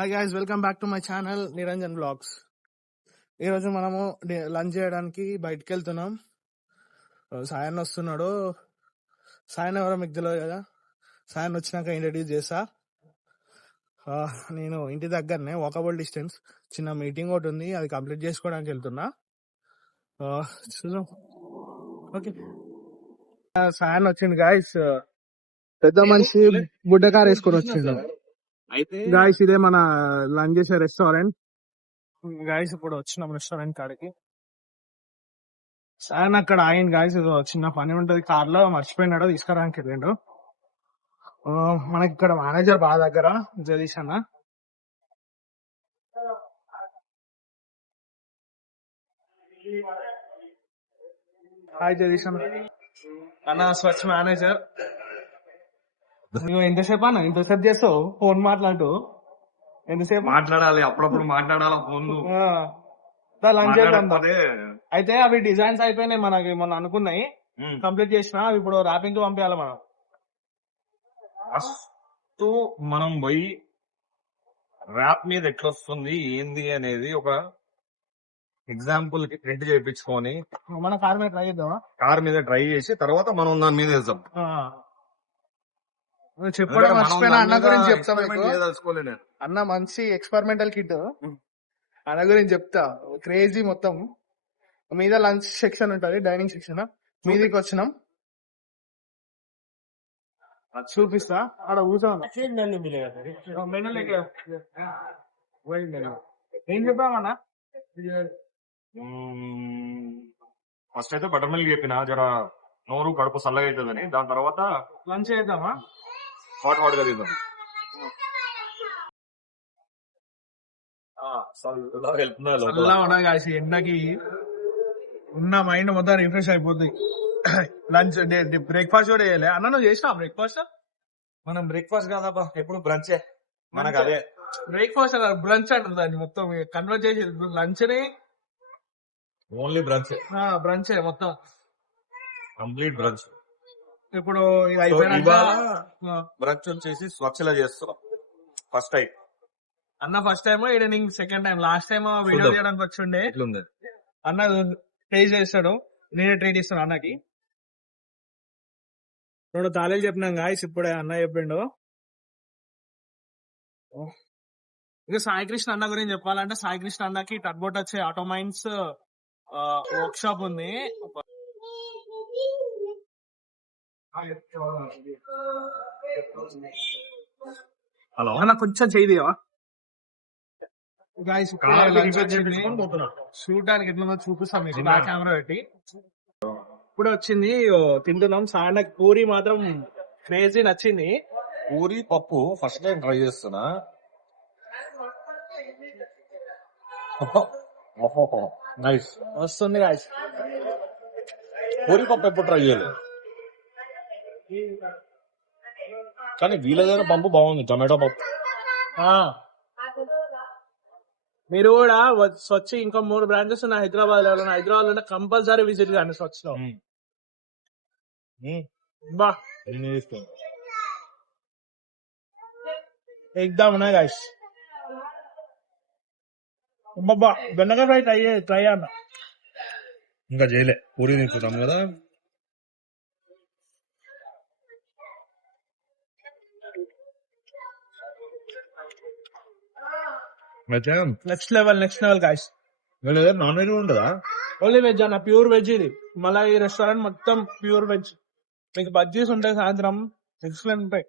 Hi guys, welcome back to my channel Niranjan blogs. ఈరోజు మనము lunch చేయడానికి బయటకు వెళ్తున్నాం. సాయన్ వస్తున్నాడు. సాయన్ ఎవరో మీకు తెలియదు కదా. సాయన్ వచ్చినాక ఇంట్రడ్యూస్ చేస్తా. నేను ఇంటి దగ్గరనే వాకబుల్ డిస్టెన్స్ చిన్న మీటింగ్ ఒకటి ఉంది, అది కంప్లీట్ చేసుకోవడానికి వెళ్తున్నా. చూద్దాం. ఓకే, సాయన్ వచ్చింది గాయస్. పెద్ద మనిషి బుడ్డ కార్ వేసుకొని వచ్చిండు. అయితే గాయస్, ఇదే మన లంచ్ చేసే రెస్టారెంట్. గాయస్ ఇప్పుడు వచ్చినాం రెస్టారెంట్ కాడికి. సార్ అక్కడ ఆగింది గాయస్, చిన్న పని ఉంటది కార్ లో, మర్చిపోయినాడు, తీసుకురానికి వెళ్ళిండు. మనకి ఇక్కడ మేనేజర్ బాగా దగ్గర జగదీష్ అన్న. హాయ్ జగదీష్ అన్న స్వచ్ఛ మేనేజర్. నువ్వు ఎంతసేపు అన్న ఇంతసేపు చేస్తావు ఫోన్ మాట్లాడు? ఎంతసేపు మాట్లాడాలి? అప్పుడప్పుడు మాట్లాడాలి ఫోన్. లంచ్ చేద్దాం. అయితే అవి డిజైన్స్ అయిపోయినాయి, మనకి మొన్న అనుకున్నాయి, కంప్లీట్ చేసినా. అవి ఇప్పుడు ర్యాపింగ్ కి పంపించాలి. మనం పోయి ర్యాప్ మీద ఎట్లొస్తుంది ఏంది అనేది ఒక ఎగ్జాంపుల్ కి ప్రింట్ చేయించుకొని మన కార్ మీద ట్రై చేద్దామా? కార్ మీద ట్రై చేసి తర్వాత మనం దాని మీద వేద్దాం. చెప్పడం మర్చిపోయినా, అన్న గురించి చెప్తా. అన్న మంచి ఎక్స్పెరిమెంటల్ కిట్, అన్న గురించి చెప్తా. క్రేజీ. మొత్తం మీద లంచ్ సెక్షన్ ఉంటది, డైనింగ్ సెక్షన్. మీదికి వచ్చినాం, చూపిస్తా. ఆడ కూర్చోను. ఏం చెప్పామన్నా? ఫస్ట్ అయితే బటర్ మిల్క్ చెప్పిన, జర నోరు కడుపు చల్లగా అవుతుందని. దాని తర్వాత లంచ్ చేద్దామా? హాట్ గా తీద్దాం. ఎండకి ఉన్న మైండ్ మొత్తం రిఫ్రెష్ అయిపోద్ది. లంచ్ బ్రేక్ఫాస్ట్ కూడా చేయలే అన్న. నువ్వు చేసినా బ్రేక్ఫాస్ట్? మనం బ్రేక్ఫాస్ట్ కాదబ్బా, ఎప్పుడు బ్రంచే మనకు. అదే బ్రేక్ఫాస్ట్ బ్రంచ్ అంటారు దాన్ని. మొత్తం కన్వర్ట్ చేసి లంచ్ ని ఓన్లీ బ్రంచ్. బ్రంచే మొత్తం, కంప్లీట్ బ్రంచ్. ఇప్పుడు ఇది అయిపోయినాక బ్రంచ్ వచ్చేసి స్వచ్ఛలా చేస్తాం ఫస్ట్ టైం. అన్న first time, evening second time. Last time video తీయడానికి వచ్చిండే. అన్న టేస్ట్ చేస్తాడు, నేనే ట్రీట్ ఇస్తాను అన్నకి. 2 తాళీలు చెప్పినాం గాయస్, ఇప్పుడే అన్న చెప్పిండు. ఇక సాయికృష్ణ అన్న గురించి చెప్పాలంటే, సాయికృష్ణ అన్నకి టర్బో టచ్ ఆటోమైన్స్ వర్క్ షాప్ ఉంది. హలో అన్న, కొంచెం చేయదివా గాయస్? చూడడానికి ఎట్లా చూపిస్తాం మీకు కెమెరా పెట్టి. ఇప్పుడు వచ్చింది, తింటున్నాం. సాయంత్రం పూరి మాత్రం క్రేజీ నచ్చింది. పూరి పప్పు ఫస్ట్ టైం ట్రై చేస్తున్నా. నైస్ వస్తుంది గాయస్. పూరి పప్పు ఎప్పుడు ట్రై చేయలేదు, కానీ వీళ్ళ పంపు బాగుంది, టమాటో పప్పు. మీరు కూడా స్వచ్ఛ ఇంకా 3 బ్రాంచెస్ ఉన్నాయి హైదరాబాద్ లో. హైదరాబాద్ లో కంపల్సరీ విజిట్ కానీ స్వచ్ఛ లో. బా ఎగ్దాం ఉన్నాయి గాయస్. బాబా బెండకాయ ఫ్రై ట్రై అన్న. ఇంకా చేయలే, పూరి తింటున్నాం కదా. Next level guys. Non veg ఉండదా? ఓన్లీ వెజ్ అన్న, ప్యూర్ వెజ్ ఇది. మళ్ళీ ఈ రెస్టారెంట్ మొత్తం ప్యూర్ వెజ్. మీకు బజ్జీస్ ఉంటాయి సాయంత్రం, ఎక్సలెంట్ ఉంటాయి.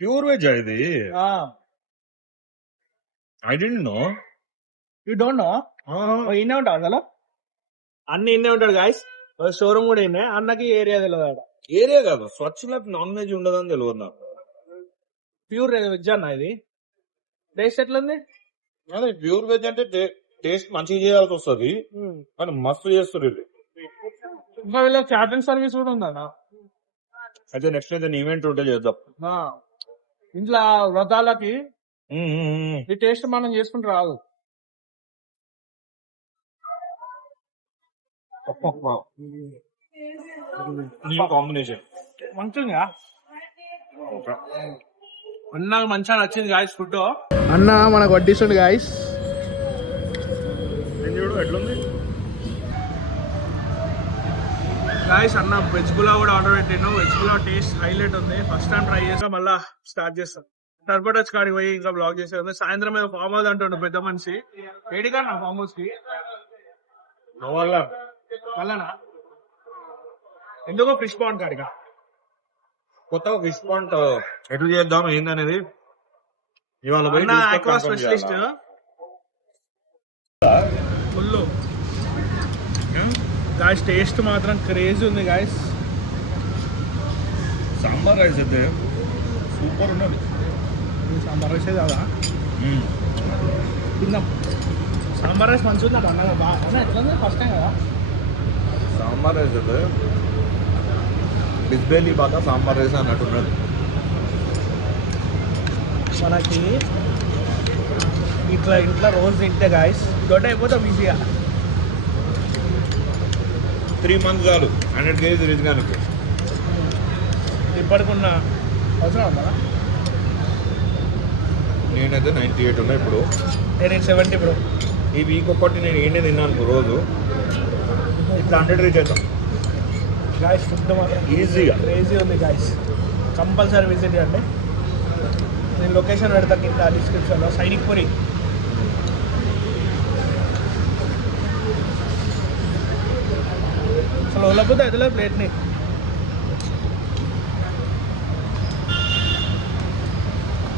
ప్యూర్ వెజ్ ఇది. I don't know. You don't know? ఇన్నే ఉంటావు అసలు. అన్ని ఇన్నే ఉంటాడు గాయస్. షోరూమ్ కూడా ఇన్నే. అన్నకి ఏరియా తెలియదు. ఏరియా కాదు, స్వచ్ఛలో నాన్ వెజ్ ఉండదని తెలియదు నాకు. ప్యూర్ వెజ్ అన్న ఇది. టేస్ట్ ఎట్లుంది? అదే ప్యూర్ వెజ్ అంటే టేస్ట్ మంచిగా చేయాల్సి వస్తుంది, కానీ మస్తు చేస్తారు ఇది. ఇంకా వీళ్ళ క్యాటరింగ్ సర్వీస్ కూడా ఉందన్న. అయితే నెక్స్ట్ ఏదైనా ఈవెంట్ ఉంటే చేద్దాం. ఇంట్లో వ్రతాలకి ఈ టేస్ట్ మనం చేసుకుంటే రాదు. కాంబినేషన్ మంచిగా నాకు మంచిగా నచ్చింది గాయస్ ఫుడ్. అన్న మనకు వడ్డిస్తుంది గాయస్. చూడు ఎట్లుంది గాయస్. అన్న వెజ్ పులావ్ కూడా ఆర్డర్ పెట్టిండు. వెజ్ పులావ్ టేస్ట్ హైలైట్ ఉంది. ఫస్ట్ టైం ట్రై చేసా, మళ్ళా స్టార్ట్ చేస్తాం. టర్బట్ వచ్చి కాడికి పోయి ఇంకా బ్లాగ్ చేసే సాయంత్రం మీద ఫామ్ హౌస్ అంటుండు పెద్ద మనిషి. ఏడికా నా ఫామ్ హౌస్ కి మళ్ళా ఎందుకో ఫిష్ పాండ్ కాడిగా కొత్త ఫిష్ పాయింట్ ఎట్లు చేద్దాం ఏందనేది ఇవాళ పోయి aqua specialist full guys. Taste మాత్రం క్రేజీ ఉంది గాయస్. సాంబార్ రైస్ అయితే సూపర్ ఉన్నది. సాంబార్ రైస్ కదా తిందాం. సాంబార్ రైస్ మంచిగా ఉంది అన్న. బాగా ఎట్లా ఉంది? ఫస్ట్ టైం కదా సాంబార్ రైస్ అయితే బిస్బేలీ బాగా సాంబార్ రైస్ అన్నట్టున్నది. మనకి ఇట్లా ఇంట్లో రోజు తింటే గాయస్ దొడ్డ అయిపోతాం ఈజీగా. 3 months చాలు 100 kgs రీచ్ గానికి. ఇప్పటికున్న అవసరం కదా. నేనైతే 98 ఉన్నా ఇప్పుడు. నేను 70 బ్రో. ఈ వీక్ ఒక్కటి నేను ఏంటి తిన్నాను రోజు ఇట్లా 100 రీచ్ అవుతాం గాయస్. ఫుడ్ మాత్రం ఈజీగా క్రేజీ ఉంది గాయస్. కంపల్సరీ విజిట్ చేయండి. నేను లొకేషన్ పెడతా కింద డిస్క్రిప్షన్లో. సైనిక్ పురి. అసలు ఒళ్ళకపోతే అయితే ప్లేట్ని.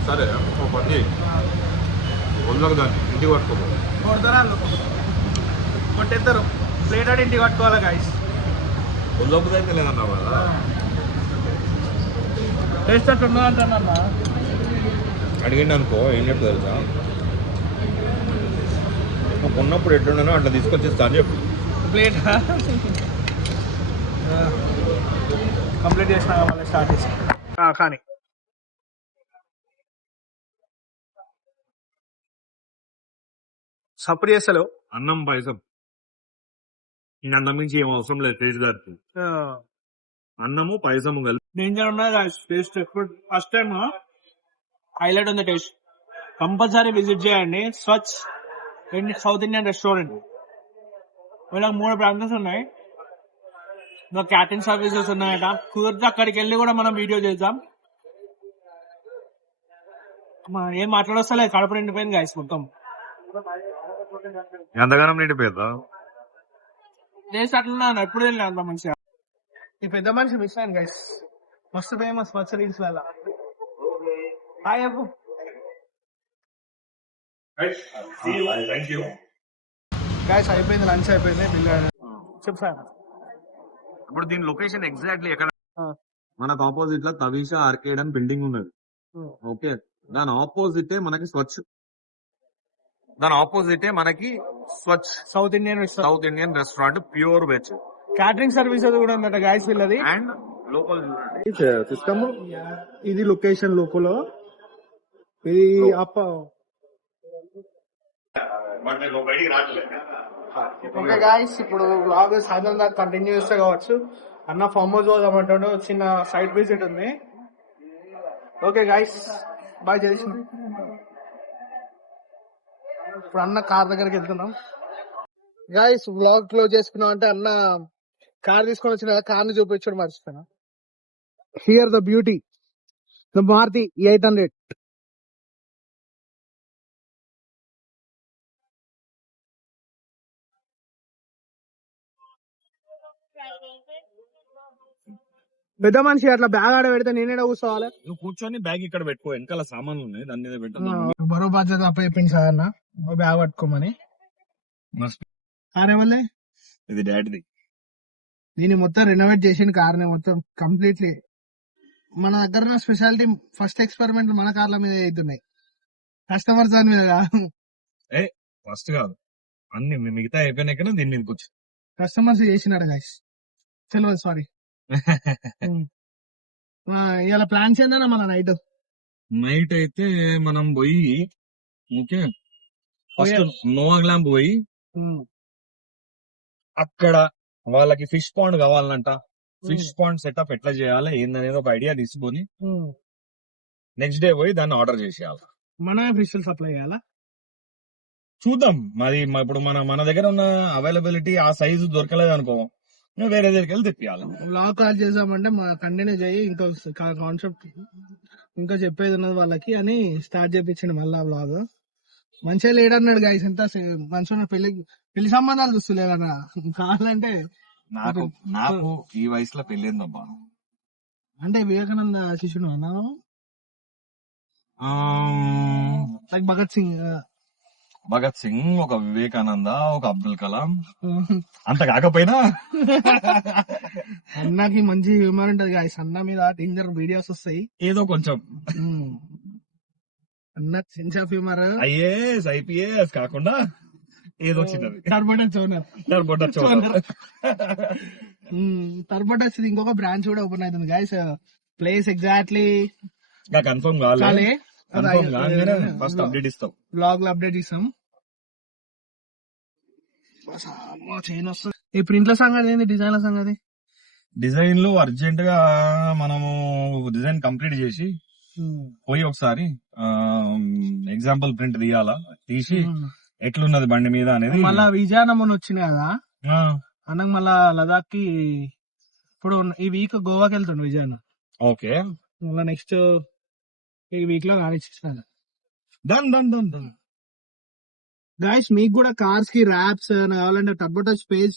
సరే ఒక పని చేయి, ఒళ్ళకు దాన్ని ఇంటికి పట్టుకోము. కొడతారా కొట్టేస్తారు. ప్లేట్ ఆడి ఇంటికి పట్టుకోవాలి గాయస్. ఒళ్ళకు అయితే లేదన్నావు కదా. టేస్ట్ అట్లా ఉన్నదంటానన్నా. అడిగిండి అనుకో ఏం చెప్పు తెలుసా, నువ్వు కొన్నప్పుడు ఎట్లున్నానో అట్లా తీసుకొచ్చేస్తా అని చెప్పు. ప్లేట్ కంప్లీట్ చేసినా మళ్ళీ స్టార్ట్ చేసి కానీ సపరేట్ చేస్తలేవు. అన్నం పాయసం ఇంకా అంతమించి ఏం అవసరం లేదు టేస్ట్ దానికి. అన్నము పాయసము కలిపి డేంజర్ ఉన్నది టేస్ట్. ఎప్పుడు ఫస్ట్ టైం హైలైట్ ఉంది టేస్ట్. కంపల్సరీ విజిట్ చేయండి స్వచ్ సౌత్ ఇండియన్ రెస్టారెంట్. వీళ్ళకి 3 బ్రాంచెస్ ఉన్నాయి. ఇంకా క్యాటరింగ్ సర్వీసెస్ ఉన్నాయట. కుదిరితే అక్కడికి వెళ్ళి కూడా మనం వీడియో చేద్దాం. ఏం మాట్లాడొస్తలే, కడప నిండిపోయింది గాయస్ మొత్తం. ఎంతగానం నిండిపోయిందా టేస్ట్ అట్లా ఎప్పుడు వెళ్ళినా అంత మంచిగా. ఈ పెద్ద మనిషి మిస్ అయ్యాను గైస్. మస్తు ఫేమస్ మస్తు రీల్స్ వల్ల. హాయ్ అబ్బు. గైస్ అయిపోయింది, లంచ్ అయిపోయింది. చెప్పు సార్. ఇప్పుడు దీని లొకేషన్ ఎగ్జాక్ట్లీ ఎక్కడ? మనకు ఆపోజిట్ లో తవీషా ఆర్కేడ్ అని బిల్డింగ్ ఉన్నది. ఓకే, దాని ఆపోజిటే మనకి స్వచ్ఛ. దాని ఆపోజిటే మనకి Swachh south Indian restaurant pure veg. Catering services కూడా ఉందట గాయస్ వీళ్ళది. అండ్ లోకల్ సిస్టమ్ ఇది లొకేషన్ లోపల ఇది అప్ప. ఓకే గాయస్, ఇప్పుడు వ్లాగ్ సాయంత్రం దాకా కంటిన్యూ చేస్తే కావచ్చు. అన్న ఫామ్ హౌస్ పోదామంటాడు. చిన్న సైట్ విజిట్ ఉంది. ఓకే గాయస్, బాయ్ చేసిన. ఇప్పుడు అన్న కార్ దగ్గరికి వెళ్తున్నాం గాయస్. వ్లాగ్ క్లోజ్ చేసుకున్నాం అంటే అన్న కార్ తీసుకొని వచ్చిన కార్ ని చూపించడం మర్చిపోయినా. Here the beauty, the Maruti 800. పెద్ద మనిషి అట్లా బ్యాగ్ ఆడ పెడితే నేనే కూర్చోవాలి. నువ్వు కూర్చొని బ్యాగ్ ఇక్కడ పెట్టుకో, వెనకాల సామాన్లు ఉన్నాయి దాని మీద పెట్టు. బరువు బాధ్యత అప్పచెప్పింది సార్ అన్న బ్యాగ్ పట్టుకోమని. కార్ ఎవరిదే? ఇది డాడీది. దీన్ని మొత్తం రెనోవేట్ చేసిన కార్ ని మొత్తం కంప్లీట్లీ. మన దగ్గర స్పెషాలిటీ ఫస్ట్ ఎక్స్పెరిమెంట్ మన కార్ల మీద అవుతున్నాయి, కస్టమర్స్ దాని మీద కాదు. ఫస్ట్ కాదు, అన్ని మిగతా అయిపోయినాక దీని మీదకి వచ్చి కస్టమర్స్ చేసినాడు గైస్. తెలియదు, సారీ. ఇలా ప్లాన్స్ ఏందన్నా మన నైట్ అయితే మనం పోయి ఓకే ఫస్ట్ నోవా గ్లాంప్ పోయి అక్కడ వాళ్ళకి ఫిష్ పాండ్ కావాలంట. ఫిష్ పాండ్ సెటప్ ఎట్లా చేయాలి ఏందనేది ఒక ఐడియా తీసుకొని నెక్స్ట్ డే పోయి దాన్ని ఆర్డర్ చేసేయాలి. మన ఫ్రిస్టల్ సప్లై చేయాలా? చూద్దాం మరి ఇప్పుడు మన దగ్గర ఉన్న అవైలబిలిటీ ఆ సైజు దొరకలేదు అనుకో, మేము వేరే దగ్గరికి వెళ్ళి తెప్పియాలి. బ్లాగ్ కాల్ చేసామంటే మా కంటిన్యూ చేయి, ఇంకో కాన్సెప్ట్ ఇంకా చెప్పేది ఉన్నది వాళ్ళకి అని స్టార్ట్ చేపించండి మళ్ళా బ్లాగ్. మంచిగా లేడన్నాడు గైస్, ఎంత మంచిగా పెళ్లి సంబంధాలు చూస్తలేదన్నా. కావాలంటే నాకు ఈ వయసులో పెళ్ళిందబ్బా. అంటే వివేకానంద శిష్యుడు అన్నా, లైక్ భగత్ సింగ్, ఒక వివేకానంద, ఒక అబ్దుల్ కలాం, అంత కాకపోయినా అన్నకి మంచి హ్యూమర్ ఉంటది గాయస్. అన్న మీద డేంజర్ వీడియోస్ వస్తాయి, ఏదో కొంచెం అన్న sense of humour. IAS IPS కాకుండా ఏదో చిన్నది. టర్బోటచ్ ఇంకొక బ్రాంచ్ కూడా ఓపెన్ అవుతుంది గాయస్. ప్లేస్ ఎగ్జాక్ట్లీ కన్ఫర్మ్ కాలే, ఫస్ట్ అప్డేట్ ఇస్తాం, బ్లాగ్ లో అప్డేట్ ఇస్తాం. చైన్ వస్తుంది. ఈ ప్రింట్ల సంగతి ఏంది, డిజైన్ల సంగతి? డిజైన్లు అర్జెంట్ గా మనము డిజైన్ కంప్లీట్ చేసి పోయి ఒకసారి ఎగ్జాంపుల్ ప్రింట్ తీసి ఎట్లున్నది బండి మీద అనేది. మళ్ళా విజయనగరం వచ్చింది కదా అన్నకు, మళ్ళా లదాఖ్ కి ఇప్పుడు ఈ వీక్ గోవాకి వెళ్తుండు విజయనగరం. ఓకే, మళ్ళా నెక్స్ట్ ఈ వీక్ లో కానిచ్చేసాను. డన్ గైస్, మీకు కూడా కార్స్ కి ర్యాప్స్ కావాలంటే టర్బోటచ్ పేజ్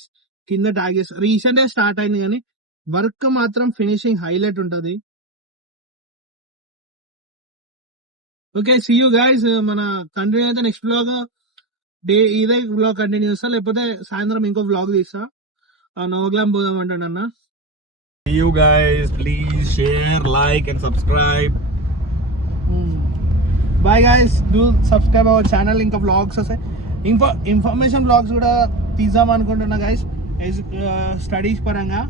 కింద ట్యాగ్ చేస్తారు. రీసెంట్ స్టార్ట్ అయింది కానీ వర్క్ మాత్రం ఫినిషింగ్ హైలైట్ ఉంటది. Okay, see you guys. మన కంటిన్యూ అయితే నెక్స్ట్ బ్లాగ్ ఇదే బ్లాగ్ కంటిన్యూ చేస్తా, లేకపోతే సాయంత్రం ఇంకో బ్లాగ్ తీస్తా. నవగ్లాం పోదాం అంటాడు అన్న. See you guys, please share, like and subscribe. Bye guys, do subscribe our channel. ఇంకా vlogs వస్తాయి, ఇన్ఫర్మేషన్ vlogs కూడా తీద్దాం అనుకుంటున్నా గైస్, స్టడీస్ పరంగా.